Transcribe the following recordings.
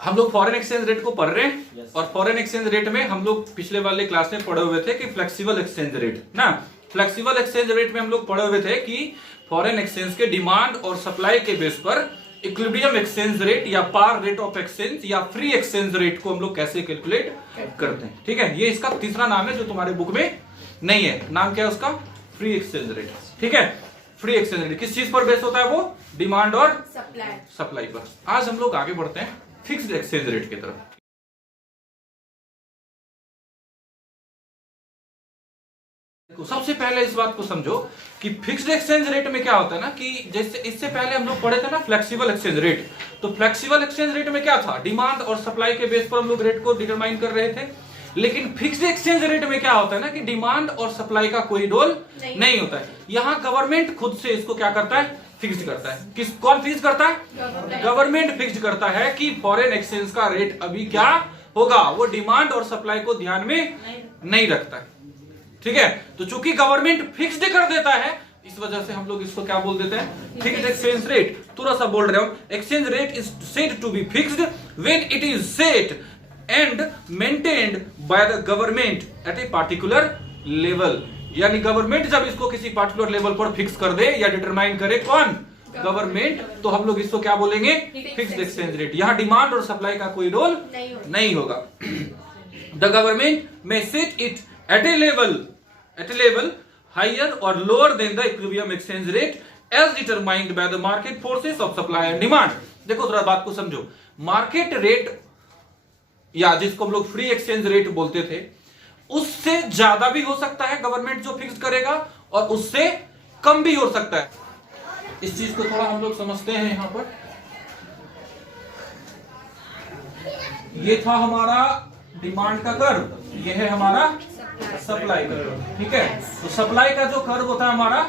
हम लोग foreign exchange rate को पढ़ रहे हैं Yes. और फॉरेन एक्सचेंज रेट में हम लोग पिछले वाले क्लास में पढ़े हुए थे कि फ्लेक्सिबल एक्सचेंज रेट ना, फ्लेक्सिबल एक्सचेंज रेट में हम लोग पढ़े हुए थे कि फॉरेन एक्सचेंज के डिमांड और सप्लाई के बेस पर इक्विलिब्रियम एक्सचेंज रेट या पार रेट ऑफ एक्सचेंज या फ्री एक्सचेंज रेट को हम लोग कैसे कैलकुलेट करते हैं। ठीक है, ये इसका तीसरा नाम है जो तुम्हारे बुक में नहीं है। नाम क्या है उसका? Free exchange rate. ठीक है, फ्री एक्सचेंज रेट किस चीज पर बेस होता है? वो डिमांड और सप्लाई पर। आज हम लोग आगे बढ़ते हैं फिक्स्ड एक्सचेंज रेट की तरफ। तो सबसे पहले इस बात को समझो कि फिक्स्ड एक्सचेंज रेट में क्या होता है ना कि जैसे इससे पहले हम लोग पढ़े थे ना फ्लेक्सिबल एक्सचेंज रेट। तो फ्लेक्सिबल एक्सचेंज रेट में क्या था? डिमांड और सप्लाई के बेस पर हम लोग रेट को डिटरमाइन कर रहे थे। लेकिन फिक्स्ड एक्सचेंज रेट में क्या होता है ना कि डिमांड और सप्लाई का कोई रोल नहीं होता है। यहाँ गवर्नमेंट खुद से इसको क्या करता है? फिक्स करता है। कौन फिक्स करता है? गवर्नमेंट फिक्स करता है कि फॉरेन एक्सचेंज का रेट अभी क्या होगा। वो डिमांड और सप्लाई को ध्यान में नहीं रखता है। ठीक है, तो चूंकि गवर्नमेंट फिक्स्ड कर देता है इस वजह से हम लोग इसको क्या बोल देते हैं? Fixed exchange rate. थोड़ा सा बोल रहे हो, exchange rate is said to be fixed when it is set and maintained by the government at a particular level. यानी गवर्नमेंट जब इसको किसी पार्टिकुलर लेवल पर फिक्स कर दे या डिटरमाइन करे, कौन? गवर्नमेंट, तो हम लोग इसको क्या बोलेंगे? Fixed exchange rate. यहाँ डिमांड और सप्लाई का कोई रोल नहीं होगा। द गवर्नमेंट में set it at a level higher or lower than the equilibrium exchange rate as determined by the market forces of supply and demand। देखो थोड़ा बात को समझो। मार्केट रेट या जिसको हम लोग फ्री एक्सचेंज रेट बोलते थे उससे ज्यादा भी हो सकता है गवर्नमेंट जो फिक्स करेगा, और उससे कम भी हो सकता है। इस चीज को थोड़ा हम लोग समझते हैं। यहां पर ये था हमारा डिमांड का कर्व, ये है हमारा सप्लाई का कर्व। ठीक है, तो सप्लाई का जो कर्व होता है हमारा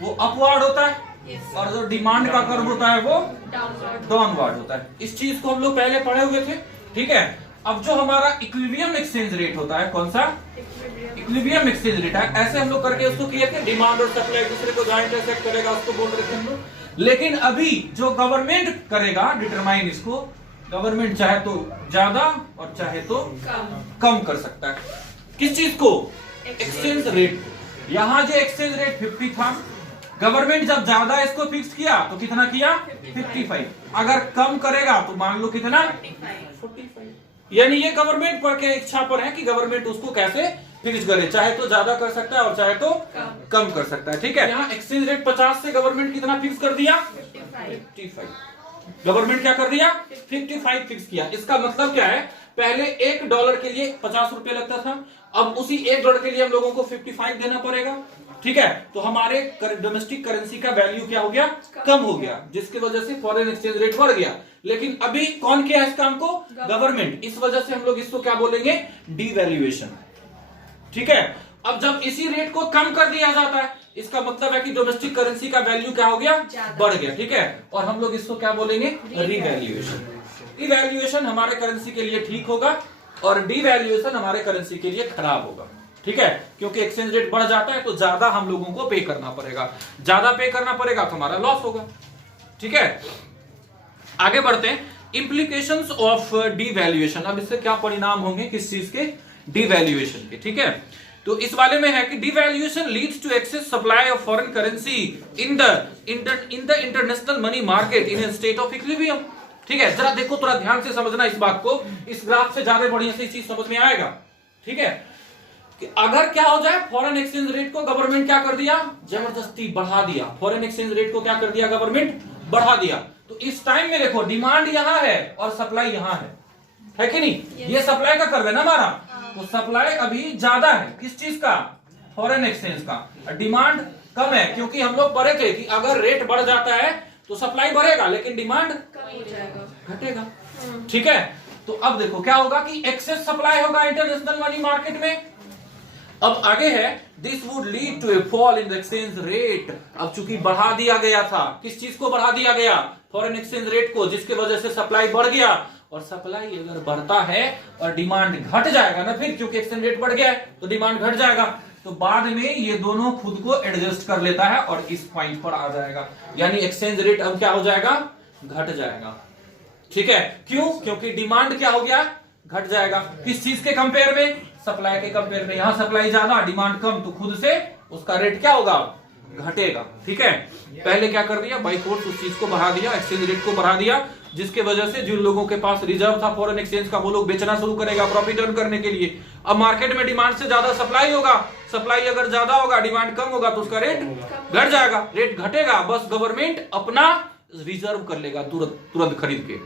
वो अपवर्ड होता है और जो डिमांड का कर्व होता है वो डाउनवर्ड होता है। इस चीज को हम लोग पहले पढ़े हुए थे। ठीक है, अब जो हमारा इक्विलिब्रियम एक्सचेंज रेट होता है, कौन सा? इक्विलिब्रियम एक्सचेंज रेट है। ऐसे हम लोग करके उसको किए थे, डिमांड और सप्लाई दूसरे को जहां इंटरसेक्ट करेगा उसको बोल रहे थे हम लोग। लेकिन अभी जो गवर्नमेंट करेगा डिटरमाइन, इसको गवर्नमेंट चाहे तो ज्यादा और चाहे तो कम कर सकता है। किस चीज को? एक्सचेंज रेट को। यहां जो एक्सचेंज रेट 50 था, गवर्नमेंट जब ज्यादा इसको फिक्स किया तो कितना किया? 55। अगर कम करेगा तो मान लो कितना? 45। यानी ये गवर्नमेंट पर के इच्छा पर है कि गवर्नमेंट उसको कैसे फिक्स करे, चाहे तो ज्यादा कर सकता है और चाहे तो कम कर सकता है। ठीक है, यहाँ एक्सचेंज रेट 50 से गवर्नमेंट कितना फिक्स कर दिया? 55। गवर्नमेंट क्या कर दिया? 55 फिक्स किया। इसका मतलब क्या है? पहले $1 के लिए 50 रुपए लगता था, अब उसी $1 के लिए हम लोगों को 55 देना पड़ेगा। ठीक है, तो हमारे डोमेस्टिक करेंसी का वैल्यू क्या हो गया? कम हो गया, जिसकी वजह से फॉरेन एक्सचेंज रेट बढ़ गया। लेकिन अभी कौन किया इस काम को? गवर्नमेंट। इस वजह से हम लोग इसको क्या बोलेंगे? डिवैल्यूएशन। ठीक है, अब जब इसी रेट को कम कर दिया जाता है इसका मतलब है कि डोमेस्टिक करेंसी का वैल्यू क्या हो गया? बढ़ गया। ठीक है, और हम लोग इसको क्या बोलेंगे? रिवैल्यूएशन। इवैल्यूएशन हमारे करेंसी के लिए ठीक होगा और डिवैल्यूएशन हमारे करेंसी के लिए खराब होगा। ठीक है, क्योंकि एक्सचेंज रेट बढ़ जाता है तो ज्यादा हम लोगों को पे करना पड़ेगा, ज्यादा पे करना पड़ेगा तो हमारा लॉस होगा। ठीक है, आगे बढ़ते हैं। Implications of devaluation. अब इससे क्या परिणाम होंगे? किस चीज के? डिवैल्यूएशन के। ठीक है, तो इस वाले में है कि devaluation leads to excess supply of foreign currency in the international money market in a state of equilibrium. ठीक है, जरा देखो, थोड़ा ध्यान से समझना इस बात को। इस ग्राफ से ज्यादा बढ़िया से चीज समझ में आएगा। ठीक है, कि अगर क्या हो जाए, फॉरेन एक्सचेंज रेट को गवर्नमेंट क्या कर दिया? जबरदस्ती बढ़ा दिया। फॉरेन एक्सचेंज रेट को क्या कर दिया? गवर्नमेंट बढ़ा दिया। तो इस टाइम में देखो, डिमांड यहां है और सप्लाई यहां है कि नहीं? ये सप्लाई का कर्व है ना हमारा, तो सप्लाई अभी ज्यादा है। किस चीज का? फॉरेन एक्सचेंज का। डिमांड कम है, क्योंकि हम लोग पढ़े थे कि अगर रेट बढ़ जाता है तो सप्लाई बढ़ेगा लेकिन डिमांड घटेगा। ठीक है, तो अब देखो क्या होगा कि एक्सेस सप्लाई होगा इंटरनेशनल मनी मार्केट में। अब आगे है, this would lead to a fall in the exchange rate. अब चूंकि बढ़ा दिया गया था, किस चीज को बढ़ा दिया गया? फॉरेन एक्सचेंज रेट को, जिसके वजह से सप्लाई बढ़ गया। और सप्लाई अगर बढ़ता है और डिमांड घट जाएगा ना, फिर क्योंकि एक्सचेंज रेट बढ़ गया है तो डिमांड घट जाएगा, तो बाद में ये दोनों खुद को एडजस्ट कर लेता है और इस पॉइंट पर आ जाएगा। यानी एक्सचेंज रेट अब क्या हो जाएगा? घट जाएगा। ठीक है, क्यों? क्योंकि डिमांड क्या हो गया, घट जाएगा। किस चीज के कंपेयर में? सप्लाई के कंपेयर में। यहां सप्लाई ज्यादा, डिमांड कम, तो खुद से उसका रेट क्या होगा, घटेगा। ठीक है, पहले क्या कर दिया, बाई फोर्स उस चीज को बढ़ा दिया, एक्सचेंज रेट को बढ़ा दिया, जिसके वजह से जिन लोगों के पास रिजर्व था फॉरेन एक्सचेंज का, वो लोग बेचना शुरू करेगा प्रॉफिट अर्न करने के लिए। अब मार्केट में डिमांड से ज्यादा सप्लाई होगा, सप्लाई अगर ज्यादा होगा, डिमांड कम होगा, तो उसका रेट घट जाएगा, रेट घटेगा। बस गवर्नमेंट अपना रिजर्व कर लेगा तुरंत खरीद के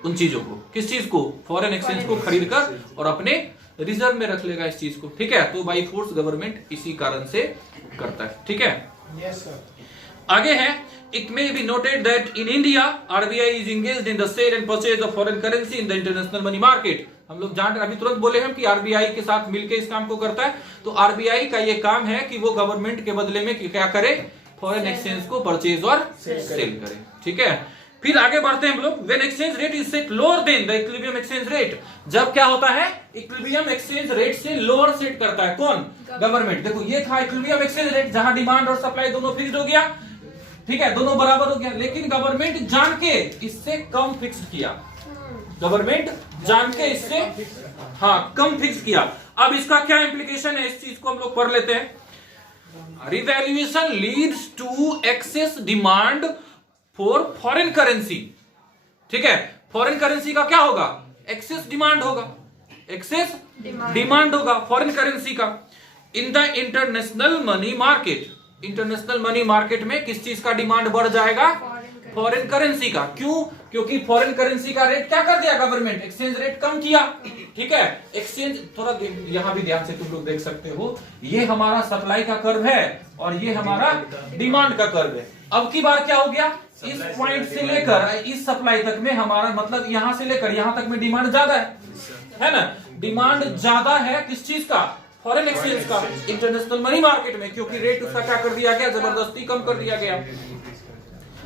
उन चीजों को। किस चीज को? फॉरेन एक्सचेंज को खरीद कर और अपने रिजर्व में रख लेगा इस चीज को। ठीक है, तो बाई फोर्स गवर्नमेंट इसी कारण से करता है। ठीक है, यस सर। आगे है, it may be noted that in India RBI is engaged in the sale and purchase of foreign currency in the international money market. हम लोग जान रहे, अभी तुरंत बोले हम कि आरबीआई के साथ मिलकर इस काम को करता है। तो आरबीआई का ये काम है कि वो गवर्नमेंट के बदले में क्या करे, फॉरेन एक्सचेंज को परचेज और सेल करे। ठीक है, फिर आगे बढ़ते हैं हम लोग। When exchange rate is set lower than the equilibrium exchange rate, जब क्या होता है, इक्विलिब्रियम एक्सचेंज रेट से लोअर सेट करता है कौन? गवर्नमेंट। देखो ये था इक्विलिब्रियम एक्सचेंज रेट, जहां डिमांड और सप्लाई दोनों फिक्स्ड हो गया। ठीक है, दोनों बराबर हो गया, लेकिन गवर्नमेंट जान के इससे कम फिक्स किया। गवर्नमेंट जान के इससे कम फिक्स किया। अब इसका क्या इंप्लीकेशन है, इस चीज को हम लोग पढ़ लेते हैं। Revaluation leads to excess demand for foreign currency. ठीक है, फॉरेन करेंसी का क्या होगा, एक्सेस डिमांड होगा, एक्सेस डिमांड होगा फॉरेन करेंसी का। In the international money market, international money market में किस चीज का डिमांड बढ़ जाएगा, फॉरेन करेंसी का। क्यों? क्योंकि फॉरेन करेंसी का रेट क्या कर दिया गवर्नमेंट, एक्सचेंज रेट कम किया। ठीक है, एक्सचेंज थोड़ा यहां भी ध्यान से तुम लोग देख सकते हो, ये हमारा सप्लाई का कर्व है और ये हमारा डिमांड का कर्व है। अब की बार क्या हो गया, इस पॉइंट से लेकर इस सप्लाई तक में हमारा मतलब यहां से लेकर यहां तक में डिमांड ज्यादा है ना, डिमांड ज्यादा है किस चीज का, फॉरेन एक्सचेंज का, इंटरनेशनल मनी मार्केट में, क्योंकि रेट उसका क्या कर दिया गया, जबरदस्ती कम कर दिया गया।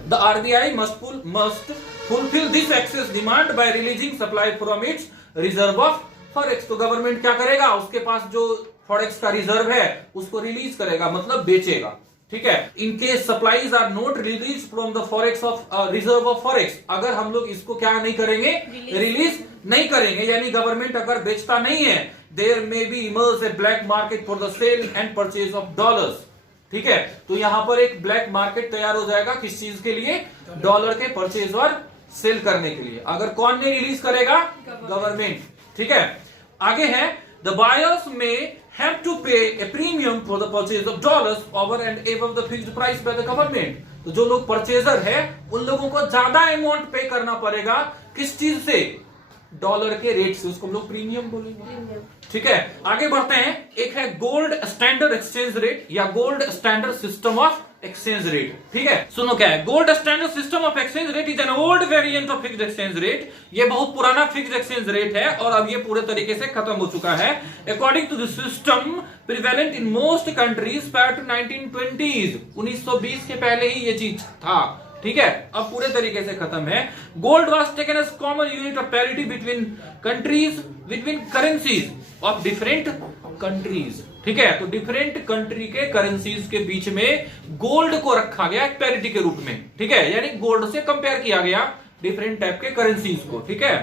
The RBI must fulfil this excess demand by releasing supply from its reserve of forex. तो गवर्नमेंट क्या करेगा, उसके पास जो फॉरेक्स का रिजर्व है उसको रिलीज करेगा, मतलब बेचेगा। ठीक है, इनके supplies are not release from the forex of reserve of forex, अगर हम लोग इसको क्या नहीं करेंगे, रिलीज नहीं करेंगे, यानी गवर्नमेंट अगर बेचता नहीं है, there may be emerge a black market for the sale and purchase of dollars. ठीक है, तो यहां पर एक ब्लैक मार्केट तैयार हो जाएगा, किस चीज के लिए, डॉलर के परचेज और सेल करने के लिए। अगर कौन नहीं रिलीज करेगा, गवर्नमेंट। ठीक है, आगे है, द बायर्स में have to pay a premium for the purchase of dollars over and above the fixed price by the government। तो जो लोग परचेजर है उन लोगों को ज्यादा अमाउंट पे करना पड़ेगा, किस चीज से, डॉलर के रेट से, उसको हम लोग प्रीमियम बोलेंगे। ठीक है, आगे बढ़ते हैं। एक है गोल्ड स्टैंडर्ड एक्सचेंज रेट या gold standard system of exchange rate. ठीक है, सुनो क्या है, gold standard system of exchange rate is an old variant of fixed exchange rate. ये बहुत पुराना फिक्स्ड एक्सचेंज रेट है और अब ये पूरे तरीके से खत्म हो चुका है। According to the system prevalent in most countries prior to 1920s, 1920 के पहले ही ये चीज था। ठीक है, अब पूरे तरीके से खत्म है। Gold was taken as common unit of parity between countries, between currencies of different countries. ठीक है, तो डिफरेंट कंट्री के करेंसीज के बीच में गोल्ड को रखा गया पैरिटी के रूप में। ठीक है, यानी गोल्ड से कंपेयर किया गया डिफरेंट टाइप के करेंसीज को। ठीक है,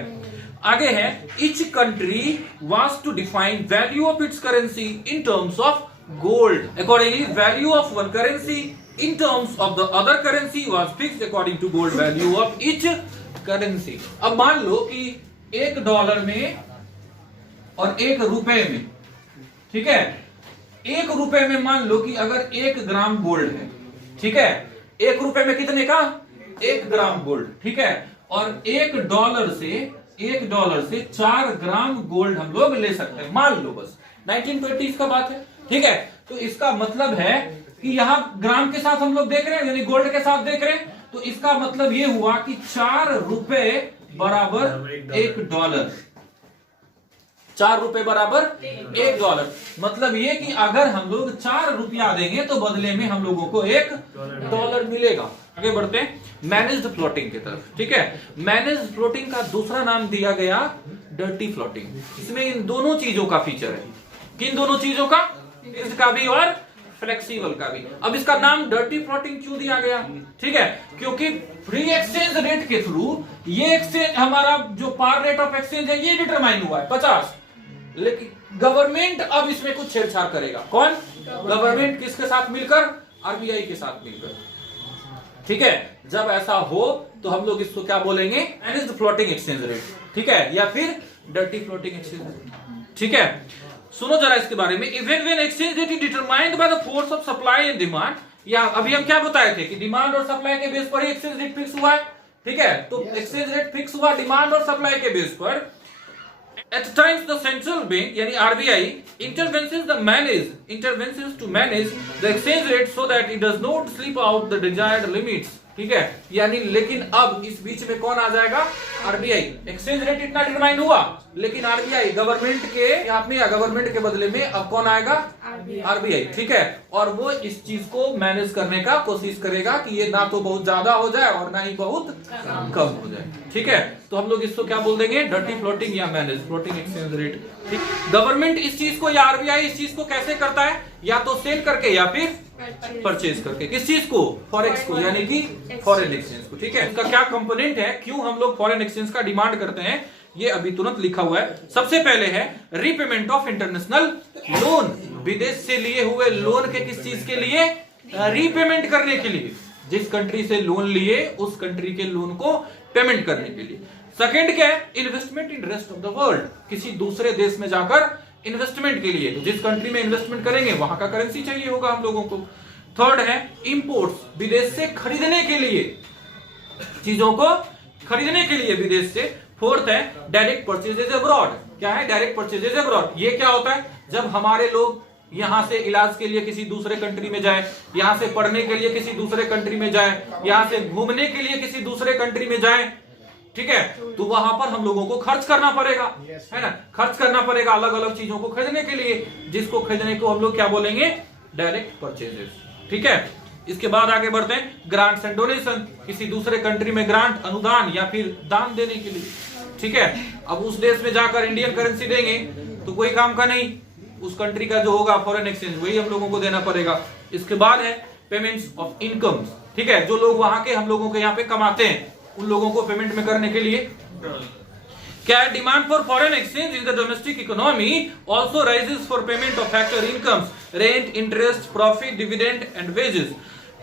आगे है, each country was to define value of its currency in terms of gold. Accordingly value of one currency in terms of the other currency was fixed according to gold value of each currency। अब मान लो कि $1 में और ₹1 में, ठीक है, ₹1 में मान लो कि अगर 1 ग्राम गोल्ड है, ठीक है, ₹1 में कितने का, 1 ग्राम गोल्ड। ठीक है, और $1 से 4 ग्राम गोल्ड हम लोग ले सकते हैं, मान लो, बस 1920 का बात है। ठीक है, तो इसका मतलब है कि यहां ग्राम के साथ हम लोग देख रहे हैं, यानी गोल्ड के साथ देख रहे हैं, तो इसका मतलब ये हुआ कि ₹4 बराबर $1। ₹4 बराबर $1, मतलब ये कि अगर हम लोग ₹4 देंगे तो बदले में हम लोगों को $1 मिलेगा। आगे बढ़ते हैं मैनेज्ड फ्लोटिंग की तरफ। ठीक है, मैनेज्ड फ्लोटिंग का दूसरा नाम दिया गया डर्टी फ्लोटिंग। इसमें इन दोनों चीजों का फीचर है। किन दोनों चीजों का, फिक्स्ड का भी और फ्लेक्सिबल का भी। अब इसका नाम डर्टी फ्लोटिंग क्यों दिया गया? ठीक है, क्योंकि फ्री एक्सचेंज रेट के थ्रू ये एक्सचेंज हमारा जो पार रेट ऑफ एक्सचेंज है ये डिटरमाइन हुआ है 50, लेकिन गवर्नमेंट अब इसमें कुछ छेड़छाड़ करेगा। कौन? गवर्नमेंट किसके साथ मिलकर? आरबीआई के साथ मिलकर। ठीक है, जब ऐसा हो तो हम लोग इसको क्या बोलेंगे? मैनेज्ड फ्लोटिंग एक्सचेंज रेट, ठीक है, या फिर डर्टी फ्लोटिंग एक्सचेंज रेट। ठीक है, सुनो जरा इसके बारे में। Even when exchange rate is determined by the force of supply and demand, या अभी हम क्या बताए थे कि डिमांड और सप्लाई के बेस पर ही एक्सचेंज रेट फिक्स हुआ है। ठीक है, तो एक्सचेंज रेट फिक्स हुआ डिमांड और सप्लाई के बेस पर। At times the central bank यानी RBI intervenes to manage the exchange rate so that it does not slip out the desired limits। ठीक है, यानी लेकिन अब इस बीच में कौन आ जाएगा? आरबीआई। एक्सचेंज रेट इतना डिटरमाइन हुआ, लेकिन आरबीआई गवर्नमेंट के यहाँ में या गवर्नमेंट के बदले में अब कौन आएगा? आरबीआई। ठीक है, और वो इस चीज को मैनेज करने का कोशिश करेगा कि ये ना तो बहुत ज्यादा हो जाए और ना ही बहुत कम हो जाए। ठीक है, तो हम लोग इसको क्या बोल देंगे? डर्टी फ्लोटिंग या मैनेज फ्लोटिंग एक्सचेंज रेट। ठीक, गवर्नमेंट इस चीज को या आरबीआई इस चीज को कैसे करता है? या तो सेल करके या फिर परचेज करके। किस चीज को? फॉरेक्स को, यानी कि फॉरेन एक्सचेंज को। ठीक है, इसका क्या कंपोनेंट है, क्यों हम लोग फॉरेन एक्सचेंज का डिमांड करते हैं, ये अभी तुरंत लिखा हुआ है। सबसे पहले है रीपेमेंट ऑफ इंटरनेशनल लोन, विदेश से लिए हुए लोन के किस चीज के लिए? रीपेमेंट करने के लिए। जिस कंट्री से लोन लिए उस कंट्री के लोन को पेमेंट करने के लिए। सेकंड क्या है? Investment in rest of the world, किसी दूसरे देश में जाकर इन्वेस्टमेंट के लिए। तो जिस कंट्री में इन्वेस्टमेंट करेंगे वहां का करेंसी चाहिए होगा हम लोगों को। थर्ड है इंपोर्ट्स, विदेश से खरीदने के लिए, चीजों को खरीदने के लिए विदेश से। फोर्थ है डायरेक्ट परचेजेज अब्रॉड। क्या है डायरेक्ट परचेजेज अब्रॉड? ये क्या होता है? जब हमारे लोग यहां से इलाज के लिए किसी दूसरे कंट्री में जाए, यहां से पढ़ने के लिए किसी दूसरे कंट्री में जाए, यहां से घूमने के लिए किसी दूसरे कंट्री में जाए, ठीक है, तो वहां पर हम लोगों को खर्च करना पड़ेगा, है ना? खर्च करना पड़ेगा अलग अलग चीजों को खरीदने के लिए, जिसको खरीदने को हम लोग क्या बोलेंगे? Direct purchases. ठीक है, इसके बाद आगे बढ़ते हैं ग्रांट्स एंड डोनेशन, किसी दूसरे कंट्री में ग्रांट अनुदान या फिर दान देने के लिए। ठीक है, अब उस देश में जाकर इंडियन करेंसी देंगे तो कोई काम का नहीं, उस कंट्री का जो होगा फॉरेन एक्सचेंज वही हम लोगों को देना पड़ेगा। इसके बाद है पेमेंट्स ऑफ इनकम। ठीक है, जो लोग वहां के हम लोगों के यहाँ पे कमाते हैं उन लोगों को पेमेंट में करने के लिए क्या है? Demand for foreign exchange in the domestic economy also rises for payment of factor incomes, rent, interest, profit, dividend and wages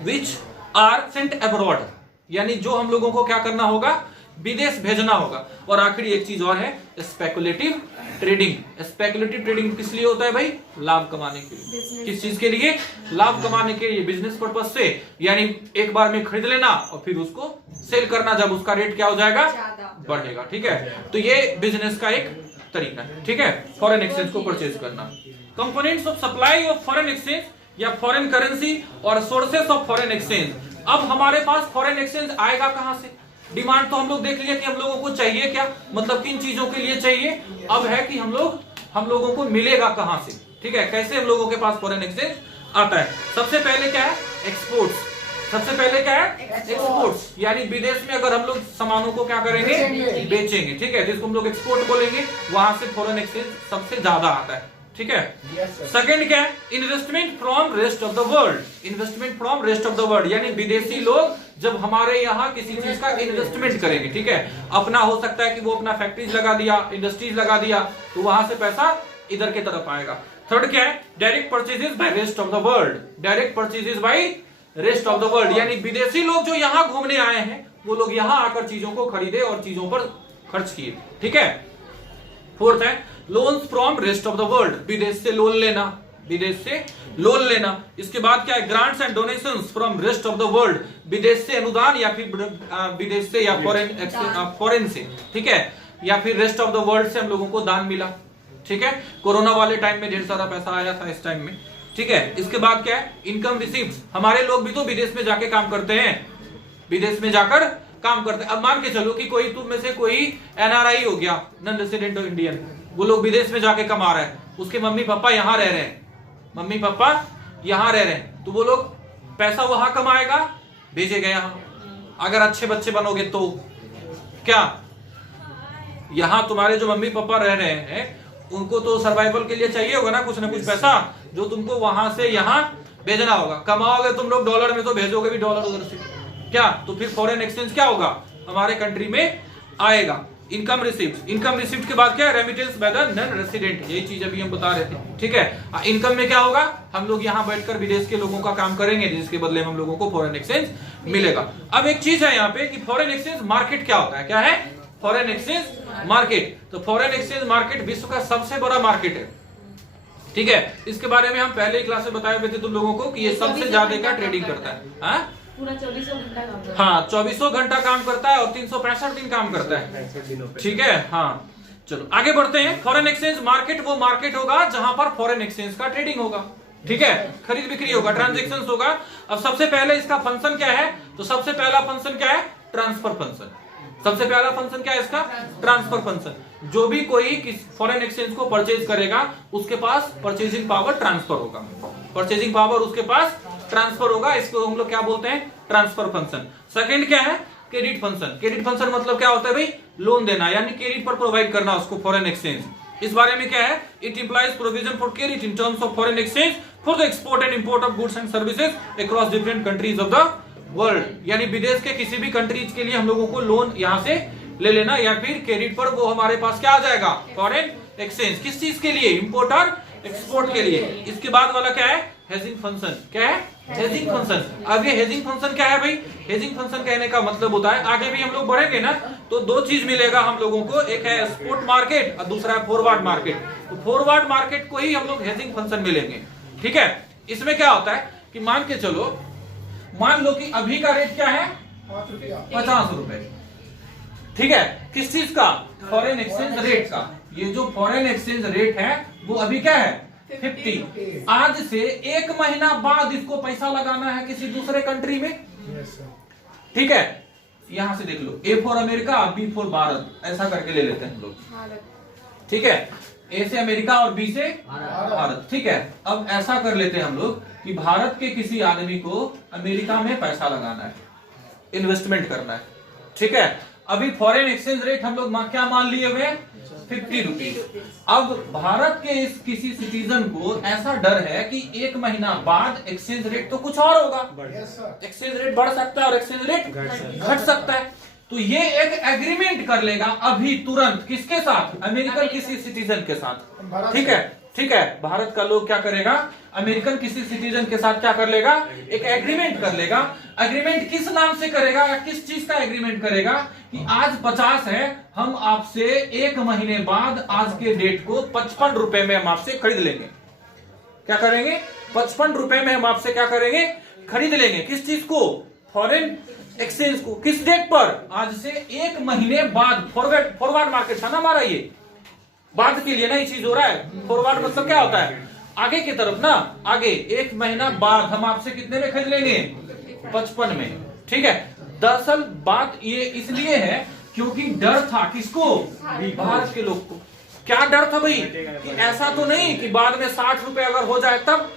which are sent abroad. यानी जो हम लोगों को क्या करना होगा? विदेश भेजना होगा। और आखिरी एक चीज और है स्पेकुलेटिव ट्रेडिंग। स्पेकुलेटिव ट्रेडिंग किस लिए होता है भाई? लाभ कमाने के लिए। किस चीज के लिए? लाभ कमाने के लिए, बिजनेस पर्पज से। यानी एक बार में खरीद लेना और फिर उसको सेल करना जब उसका रेट क्या हो जाएगा? बढ़ेगा। ठीक है, तो ये बिजनेस का एक तरीका है। ठीक है, फॉरेन एक्सचेंज को परचेज करना। Components of supply of foreign exchange या फॉरेन करेंसी और सोर्सेस ऑफ फॉरेन एक्सचेंज। अब हमारे पास फॉरेन एक्सचेंज आएगा कहां से? डिमांड तो हम लोग देख लिया कि हम लोगों को चाहिए क्या, मतलब किन चीजों के लिए चाहिए। अब है कि हम लोगों को मिलेगा कहां से। ठीक है, कैसे हम लोगों के पास फॉरेन एक्सचेंज आता है? सबसे पहले क्या है? एक्सपोर्ट्स। सबसे पहले क्या है? एक्सपोर्ट्स, यानी विदेश में अगर हम लोग सामानों को क्या करेंगे? बेचेंगे। ठीक है, जिसको हम लोग एक्सपोर्ट बोलेंगे, वहां से फॉरेन एक्सचेंज सबसे ज्यादा आता है। ठीक है, सेकंड क्या है? Investment from rest of the world. Investment from rest of the world, यानी विदेशी लोग जब हमारे यहाँ किसी चीज का इन्वेस्टमेंट करेंगे, ठीक है, अपना हो सकता है कि वो अपना फैक्ट्रीज लगा दिया, इंडस्ट्रीज लगा दिया, तो वहां से पैसा इधर के तरफ आएगा। थर्ड क्या है? Direct purchases by rest of the world. Direct purchases by rest of the world, यानी विदेशी लोग जो यहाँ घूमने आए हैं वो लोग यहाँ आकर चीजों को खरीदे और चीजों पर खर्च किए। ठीक है, फोर्थ है loans from rest of the world, विदेश से लोन लेना, विदेश से लोन लेना। इसके बाद क्या है? Grants and donations from rest of the world, विदेश से अनुदान या फिर विदेश से या फॉरेन से, ठीक है, या फिर रेस्ट ऑफ द वर्ल्ड से हम लोगों को दान मिला। ठीक है, कोरोना वाले टाइम में ढेर सारा पैसा आया था इस टाइम में। ठीक है, इसके बाद क्या है? Income received. हमारे लोग भी तो विदेश में जाके काम करते हैं, विदेश में जाकर काम करते हैं। अब मान के चलो कि कोई तुम में से कोई एनआरआई हो गया, नॉन रेसिडेंट इंडियन, वो लोग विदेश में जाके कमा रहे हैं, उसके मम्मी पापा यहाँ रह रहे हैं, मम्मी पापा यहाँ रह रहे हैं, तो वो लोग पैसा वहां कमाएगा, भेजेगा यहाँ। अगर अच्छे बच्चे बनोगे तो क्या यहाँ तुम्हारे जो मम्मी पापा रह रहे हैं उनको तो सर्वाइवल के लिए चाहिए होगा ना कुछ पैसा, जो तुमको वहां से यहाँ भेजना होगा। कमाओगे तुम लोग डॉलर में तो भेजोगे भी डॉलर उधर से, क्या? तो फिर फॉरेन एक्सचेंज क्या होगा? हमारे कंट्री में आएगा। इनकम रिसिप्ट, इनकम रिसिप्ट के बाद क्या है? Remittance by the non resident, यही चीज अभी हम बता रहे थे, ठीक है। इनकम में क्या होगा? हम लोग यहाँ बैठकर विदेश के लोगों का काम करेंगे जिसके बदले हम लोगों को फॉरेन एक्सचेंज मिलेगा। अब एक चीज है यहाँ पे कि फॉरेन एक्सचेंज मार्केट क्या होता है? क्या है? Foreign exchange market. तो फॉरेन एक्सचेंज मार्केट विश्व का सबसे बड़ा मार्केट है, ठीक है। इसके बारे में हम पहले ही क्लास में बताए हुए थे तुम लोगों को कि ये सबसे ज्यादा का ट्रेडिंग करता है। पूरा 24 घंटा काम करता है। हाँ, 24 घंटा काम करता है और 365 दिन काम करता है, ठीक है। हाँ, चलो आगे बढ़ते हैं। फॉरेन एक्सचेंज मार्केट वो मार्केट होगा जहां पर फॉरेन एक्सचेंज का ट्रेडिंग होगा, ठीक है, खरीद बिक्री होगा, ट्रांजेक्शन होगा। अब सबसे पहले इसका फंक्शन क्या है? तो सबसे पहला फंक्शन क्या है? Transfer function. सबसे पहला फंक्शन क्या है इसका? Transfer function. जो भी कोई फॉरेन एक्सचेंज को परचेज करेगा उसके पास परचेजिंग पावर ट्रांसफर होगा, परचेजिंग पावर उसके पास ट्रांसफर होगा। इसको हम लोग क्या बोलते हैं? Transfer function. सेकंड क्या है? Credit function. क्रेडिट फंक्शन मतलब क्या होता है भाई? लोन देना, यानी क्रेडिट पर प्रोवाइड करना उसको फॉरेन एक्सचेंज। इस बारे में क्या है? It implies provision for credit in terms of foreign exchange for the export and import of goods and services across different countries of the world. यानी विदेश के किसी भी कंट्रीज के लिए हम लोगों को लोन यहाँ से ले लेना या फिर क्रेडिट पर वो हमारे पास क्या आ जाएगा? Foreign exchange. किस चीज के लिए? इंपोर्ट और एक्सपोर्ट के लिए। इसके बाद वाला क्या है? Hedging function. क्या है? Hedging function. अब ये हेजिंग फंक्शन क्या है भाई? हेजिंग फंक्शन कहने का मतलब होता है, आगे भी हम लोग बढ़ेंगे ना तो दो चीज मिलेगा हम लोगों को, एक है स्पॉट मार्केट और दूसरा है फॉरवर्ड मार्केट। तो फॉरवर्ड मार्केट को ही हम लोग हेजिंग फंक्शन मिलेंगे, ठीक है। इसमें क्या होता है कि मान के चलो, मान लो कि अभी का रेट क्या है? 50 रुपए, ठीक है। किस चीज का? फॉरेन एक्सचेंज रेट का। ये जो फॉरेन एक्सचेंज रेट है वो अभी क्या है? 50। आज से 1 महीना बाद इसको पैसा लगाना है किसी दूसरे कंट्री में, ठीक है। यहां से देख लो, A for America, B for Bharat, ऐसा करके ले लेते हैं हम लोग, ठीक है। A से अमेरिका और B से भारत, ठीक है। अब ऐसा कर लेते हैं हम लोग कि भारत के किसी आदमी को अमेरिका में पैसा लगाना है, इन्वेस्टमेंट करना है, ठीक है। अभी फॉरेन एक्सचेंज रेट हम लोग क्या मान लिए हुए? 50 रुपीज। अब भारत के इस किसी सिटीजन को ऐसा डर है कि 1 महीना बाद एक्सचेंज रेट तो कुछ और होगा, एक्सचेंज रेट बढ़ सकता है और एक्सचेंज रेट घट सकता है। तो ये एक एग्रीमेंट कर लेगा अभी तुरंत, किसके साथ? अमेरिकन किसी सिटीजन के साथ, ठीक है, ठीक है। भारत का लोग क्या करेगा? अमेरिकन किसी सिटीजन के साथ क्या कर लेगा? एक एग्रीमेंट कर लेगा। एग्रीमेंट किस नाम से करेगा या किस चीज का एग्रीमेंट करेगा? कि आज 50 है, हम आपसे 1 महीने बाद आज के डेट को 55 रुपए में हम आपसे खरीद लेंगे। क्या करेंगे? 55 रुपए में हम आपसे क्या करेंगे? खरीद लेंगे। किस चीज को? फॉरेन एक्सचेंज को। किस डेट पर? आज से 1 महीने बाद। फॉरवर्ड मार्केट था ना हमारा, ये बाद के लिए ना ये चीज हो रहा है। फॉरवर्ड मतलब क्या होता है? आगे की तरफ ना, आगे 1 महीना बाद हम आपसे कितने में खरीद लेंगे? 55 में, ठीक है। दरअसल बात ये इसलिए है क्योंकि डर था किसको? भारत के लोग को। क्या डर था भाई? कि ऐसा तो नहीं कि बाद में 60 रुपए अगर हो जाए तब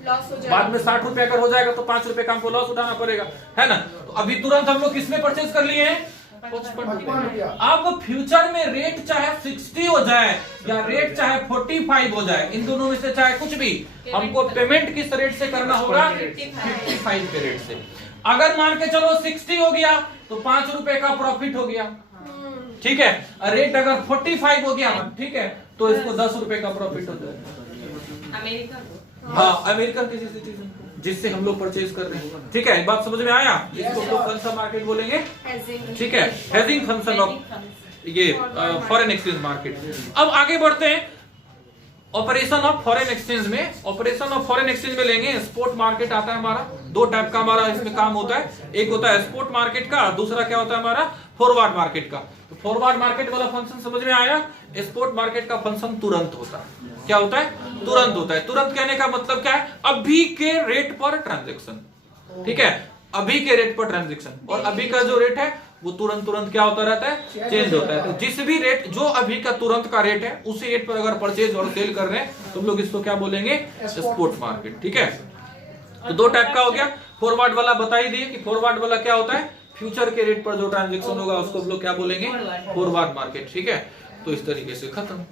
लॉस हो जाएगा, बाद में 60 रुपए अगर हो जाएगा तो 5 रुपए का हमको लॉस उठाना पड़ेगा, है ना। तो अभी तुरंत हम लोग किसमें परचेज कर लिए हैं? 55। अब फ्यूचर में रेट चाहे 60 हो जाए या रेट चाहे 45 हो जाए, इन दोनों में से चाहे कुछ भी, हमको पेमेंट किस रेट से करना होगा? 55 के रेट से। अगर मान के चलो 60 हो गया तो 5 रुपए का प्रॉफिट हो गया, ठीक है। रेट अगर 45 हो गया, ठीक है, तो इसको 10 रुपए का प्रॉफिट हो जाएगा। अमेरिका, हाँ, अमेरिकन किसी सिटीजन जिससे हम लोग परचेज कर रहे हैं, ठीक है। बात समझ में आया? इसको हम लोग कौन सा मार्केट बोलेंगे? ठीक है, हेजिंग फंक्शन ऑफ ये फॉरेन एक्सचेंज मार्केट। अब आगे बढ़ते हैं ऑपरेशन ऑफ फॉरेन एक्सचेंज में। ऑपरेशन ऑफ फॉरेन एक्सचेंज में लेंगे, स्पॉट मार्केट आता है हमारा। 2 टाइप का हमारा इसमें काम होता है, एक होता है स्पॉट मार्केट का, दूसरा क्या होता है हमारा? फॉरवर्ड मार्केट का। तो फॉरवर्ड मार्केट वाला फंक्शन समझ में आया? स्पॉट मार्केट का फंक्शन तुरंत होता है। क्या होता है? तुरंत होता है। तुरंत कहने का मतलब क्या है? अभी के रेट पर ट्रांजेक्शन, ठीक है, अभी के रेट पर ट्रांजेक्शन। और अभी का जो रेट है वो तुरंत क्या होता रहता है? चेंज होता है। तो जिस भी रेट, जो अभी का तुरंत का रेट है, उसी रेट पर अगर परचेज और सेल कर रहे हैं तो हम लोग इसको क्या बोलेंगे? स्पॉट मार्केट, ठीक है। तो 2 टाइप का हो गया। फॉरवर्ड वाला बता ही दिए कि फॉरवर्ड वाला क्या होता है? फ्यूचर के रेट पर जो ट्रांजेक्शन होगा उसको हम लोग क्या बोलेंगे? फॉरवर्ड मार्केट, ठीक है। तो इस तरीके से खत्म।